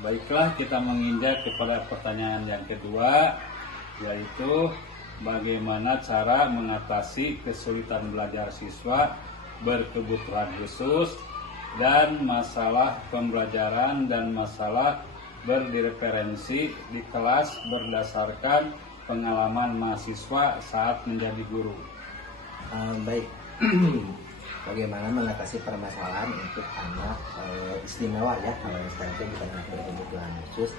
Baiklah, kita menginjak kepada pertanyaan yang kedua, yaitu bagaimana cara mengatasi kesulitan belajar siswa berkebutuhan khusus dan masalah pembelajaran dan masalah berdireferensi di kelas berdasarkan pengalaman mahasiswa saat menjadi guru. Baik. Bagaimana mengatasi permasalahan untuk anak istimewa ya, kalau sekarang itu bukan anak berkebutuhan khusus.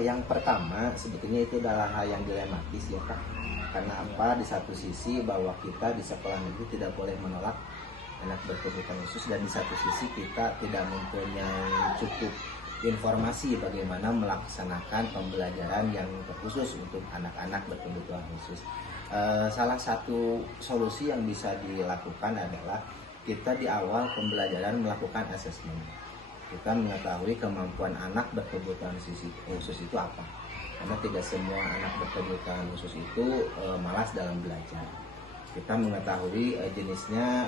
Yang pertama sebetulnya itu adalah hal yang dilematis ya Kak. Karena apa? Di satu sisi bahwa kita di sekolah negeri tidak boleh menolak anak berkebutuhan khusus, dan di satu sisi kita tidak mempunyai cukup informasi bagaimana melaksanakan pembelajaran yang terkhusus untuk anak-anak berkebutuhan khusus. Salah satu solusi yang bisa dilakukan adalah kita di awal pembelajaran melakukan asesmen. Kita mengetahui kemampuan anak berkebutuhan khusus itu apa. Karena tidak semua anak berkebutuhan khusus itu malas dalam belajar. Kita mengetahui jenisnya,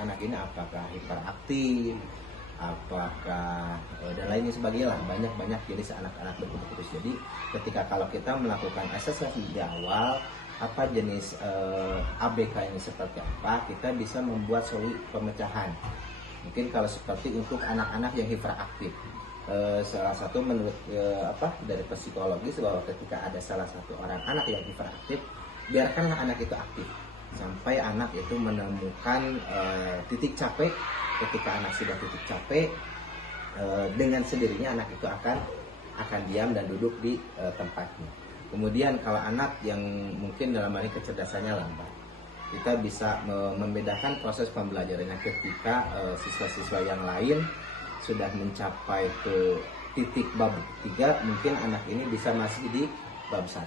anak ini apakah hiperaktif, apakah dan lainnya sebagainya lah, banyak jenis anak-anak berkebutuhan khusus. Jadi ketika kalau kita melakukan asesmen di awal, apa jenis ABK ini seperti apa, kita bisa membuat solusi pemecahan. Mungkin kalau seperti untuk anak-anak yang hiperaktif, salah satu menurut dari psikologis bahwa ketika ada salah satu orang anak yang hiperaktif, biarkanlah anak itu aktif sampai anak itu menemukan titik capek. Ketika anak sudah titik capek, dengan sendirinya anak itu akan diam dan duduk di tempatnya. Kemudian kalau anak yang mungkin dalam hal ini kecerdasannya lambat, kita bisa membedakan proses pembelajarannya ketika siswa-siswa yang lain sudah mencapai ke titik bab 3, mungkin anak ini bisa masih di bab 1.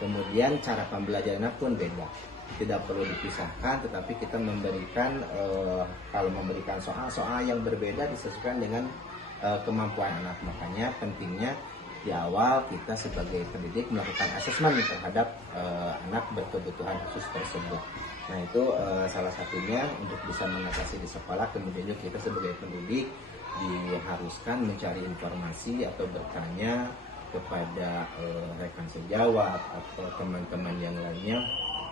Kemudian cara pembelajarannya pun beda, tidak perlu dipisahkan, tetapi kita memberikan kalau memberikan soal-soal yang berbeda disesuaikan dengan kemampuan anak. Makanya pentingnya di awal kita sebagai pendidik melakukan asesmen terhadap anak berkebutuhan khusus tersebut. Nah itu salah satunya untuk bisa mengatasi di sekolah. Kemudian juga kita sebagai pendidik diharuskan mencari informasi atau bertanya kepada rekan sejawat atau teman-teman yang lainnya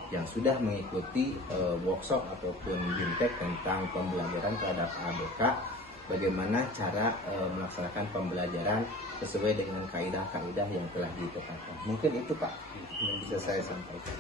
yang sudah mengikuti workshop ataupun bimtek tentang pembelajaran terhadap ABK, bagaimana cara melaksanakan pembelajaran sesuai dengan kaidah-kaidah yang telah ditetapkan. Mungkin itu Pak yang bisa saya sampaikan.